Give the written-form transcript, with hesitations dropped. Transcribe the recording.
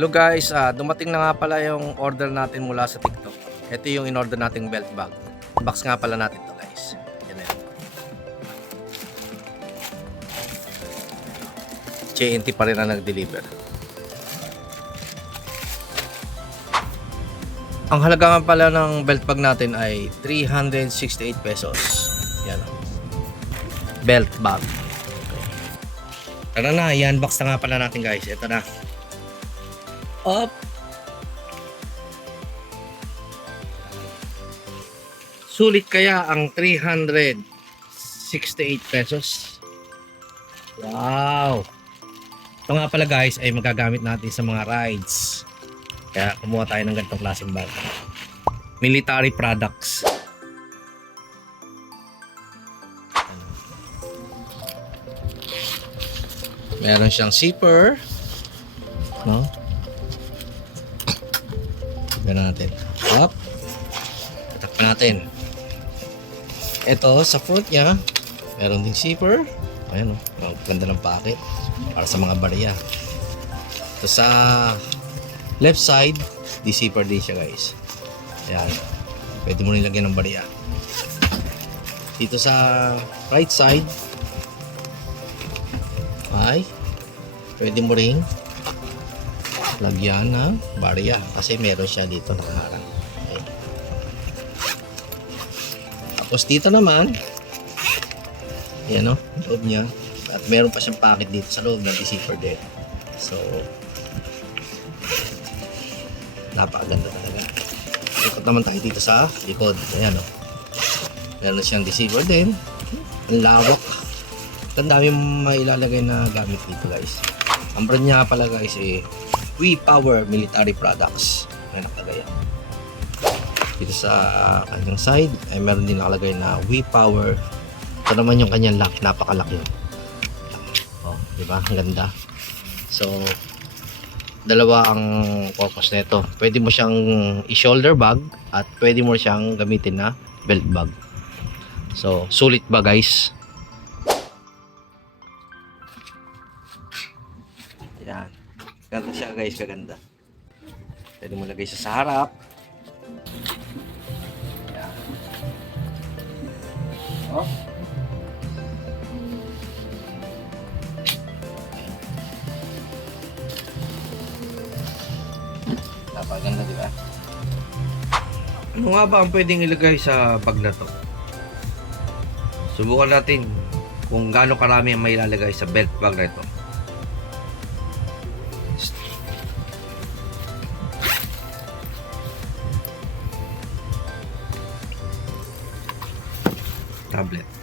Hello guys, dumating na nga pala yung order natin mula sa TikTok. Ito yung in-order nating belt bag. Box nga pala natin to guys. Yan na yan. JNT pa rin na nag-deliver. Ang halaga nga pala ng belt bag natin ay 368 pesos. Yan o. Belt bag. Tara na, i-unbox na nga pala natin guys. Ito na. Up. Sulit kaya ang 368 pesos. Wow. Ito nga pala guys ay magagamit natin sa mga rides. Kaya kumuha tayo ng ganitong klaseng bag. Military products. Meron siyang zipper. No? Gano'n natin. Up. Tatakpan natin. Ito, sa front niya, meron ding zipper. Ayan o. Oh, ganda ng packet. Para sa mga barya. Ito sa left side, di zipper din siya guys. Ayan. Pwede mo nilagyan ng barya. Dito sa right side, ay pwede mo ring lagyan ng barya kasi meron siya dito nakaharang. Okay. Tapos dito naman yan o, loob niya at meron pa siyang packet dito sa loob ng zipper din. So napakaganda talaga. Ikot naman tayo dito sa likod. Ayan o, meron siyang zipper din. Ang lawak. Ang dami mailalagay na gamit dito guys. Ang brand niya pala guys eh WePower Military Products. Ayan nakalagay. Dito sa kanyang side ay meron din nakalagay na WePower. Ito naman yung kanyang lock, napakalaki. Oh, di ba? Ang ganda. So dalawa ang purpose nito. Pwede mo siyang i-shoulder bag at pwede mo siyang gamitin na belt bag. So sulit ba guys? Yan. Ganito siya guys, kaganda. Pwede mo lagay sa harap. Yan. Oh. Napaganda, di ba? Ano nga ba ang pwedeng ilagay sa bag na to? Subukan natin kung gaano karami ang may ilalagay sa belt bag na ito. Tablet.